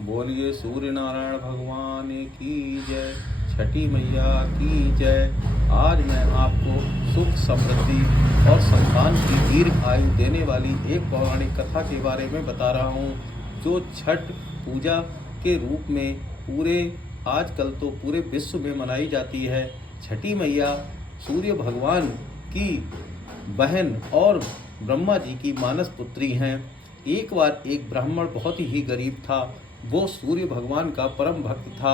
बोलिए सूर्य नारायण भगवान की जय, छठी मैया की जय। आज मैं आपको सुख समृद्धि और संतान की दीर्घ आयु देने वाली एक पौराणिक कथा के बारे में बता रहा हूँ, जो छठ पूजा के रूप में आजकल तो पूरे विश्व में मनाई जाती है। छठी मैया सूर्य भगवान की बहन और ब्रह्मा जी की मानस पुत्री हैं। एक बार एक ब्राह्मण बहुत ही गरीब था। वो सूर्य भगवान का परम भक्त था।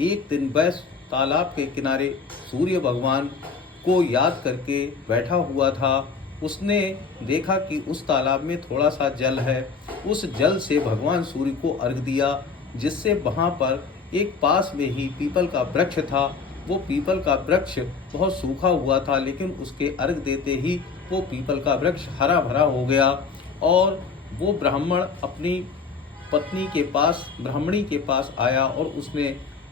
एक दिन वह तालाब के किनारे सूर्य भगवान को याद करके बैठा हुआ था। उसने देखा कि उस तालाब में थोड़ा सा जल है। उस जल से भगवान सूर्य को अर्घ दिया, जिससे वहाँ पर एक पास में ही पीपल का वृक्ष था। वो पीपल का वृक्ष बहुत सूखा हुआ था, लेकिन उसके अर्घ देते ही वो पीपल का वृक्ष हरा भरा हो गया। और वो ब्राह्मण अपनी पत्नी के पास, ब्राह्मणी के पास आया और उसने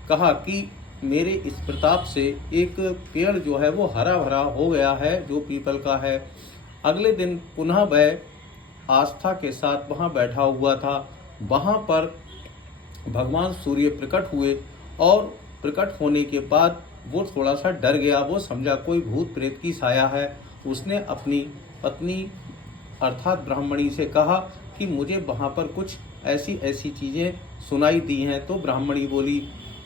कहा कि मेरे इस प्रताप से एक पेड़ जो है वो हरा भरा हो गया है, जो पीपल का है। अगले दिन पुनः वह आस्था के साथ वहाँ बैठा हुआ था। वहाँ पर भगवान सूर्य प्रकट हुए और प्रकट होने के बाद वो थोड़ा सा डर गया। वो समझा कोई भूत प्रेत की साया है। उसने अपनी पत्नी अर्थात ब्राह्मणी से कहा कि मुझे वहाँ पर कुछ ऐसी ऐसी चीज़ें सुनाई दी हैं। तो ब्राह्मणी बोली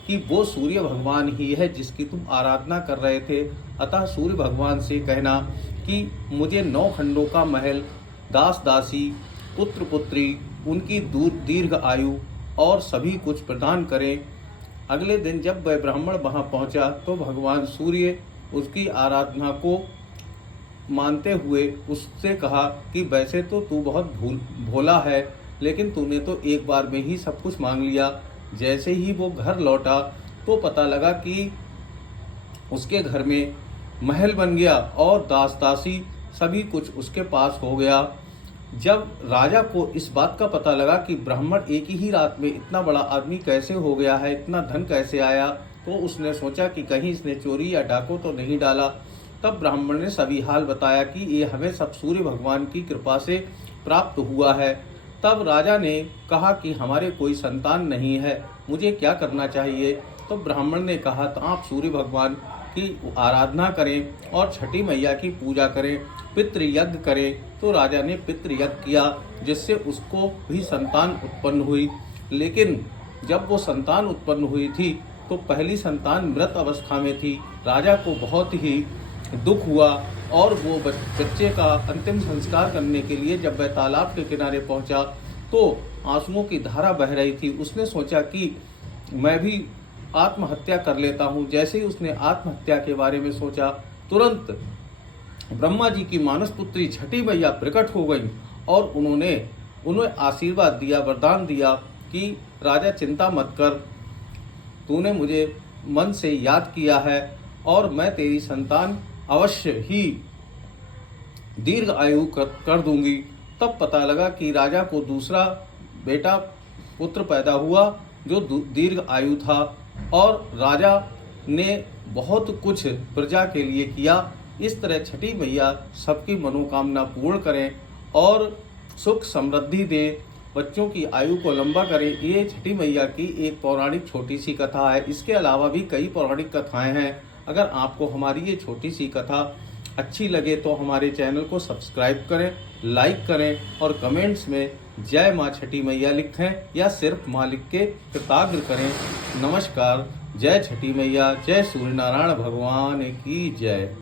कि वो सूर्य भगवान ही है जिसकी तुम आराधना कर रहे थे। अतः सूर्य भगवान से कहना कि मुझे 9 खंडों का महल, दास दासी, पुत्र पुत्री, उनकी दीर्घ आयु और सभी कुछ प्रदान करें। अगले दिन जब वह ब्राह्मण वहाँ पहुँचा तो भगवान सूर्य उसकी आराधना को मानते हुए उससे कहा कि वैसे तो तू बहुत भोला है, लेकिन तूने तो एक बार में ही सब कुछ मांग लिया। जैसे ही वो घर लौटा तो पता लगा कि उसके घर में महल बन गया और दास दासी सभी कुछ उसके पास हो गया। जब राजा को इस बात का पता लगा कि ब्राह्मण एक ही रात में इतना बड़ा आदमी कैसे हो गया है, इतना धन कैसे आया, तो उसने सोचा कि कहीं इसने चोरी या डाको तो नहीं डाला। तब ब्राह्मण ने सभी हाल बताया कि ये हमें सब सूर्य भगवान की कृपा से प्राप्त हुआ है। तब राजा ने कहा कि हमारे कोई संतान नहीं है, मुझे क्या करना चाहिए। तो ब्राह्मण ने कहा तो आप सूर्य भगवान की आराधना करें और छठी मैया की पूजा करें, पितृ यज्ञ करें। तो राजा ने पितृ यज्ञ किया, जिससे उसको भी संतान उत्पन्न हुई। लेकिन जब वो संतान उत्पन्न हुई थी तो पहली संतान मृत अवस्था में थी। राजा को बहुत ही दुख हुआ और वो बच्चे का अंतिम संस्कार करने के लिए जब वह तालाब के किनारे पहुंचा तो आंसुओं की धारा बह रही थी। उसने सोचा कि मैं भी आत्महत्या कर लेता हूं। जैसे ही उसने आत्महत्या के बारे में सोचा, तुरंत ब्रह्मा जी की मानस पुत्री छठी मैया प्रकट हो गई और उन्हें आशीर्वाद दिया, वरदान दिया कि राजा चिंता मत कर, तूने मुझे मन से याद किया है और मैं तेरी संतान अवश्य ही दीर्घ आयु कर दूंगी। तब पता लगा कि राजा को दूसरा बेटा पुत्र पैदा हुआ जो दीर्घ आयु था और राजा ने बहुत कुछ प्रजा के लिए किया। इस तरह छठी मैया सबकी मनोकामना पूर्ण करें और सुख समृद्धि दे, बच्चों की आयु को लंबा करें। ये छठी मैया की एक पौराणिक छोटी सी कथा है। इसके अलावा भी कई पौराणिक कथाएं हैं। अगर आपको हमारी ये छोटी सी कथा अच्छी लगे तो हमारे चैनल को सब्सक्राइब करें, लाइक करें और कमेंट्स में जय माँ छठी मैया लिखें या सिर्फ माँ लिख के कृतज्ञ करें। नमस्कार। जय छठी मैया, जय सूर्य नारायण भगवान की जय।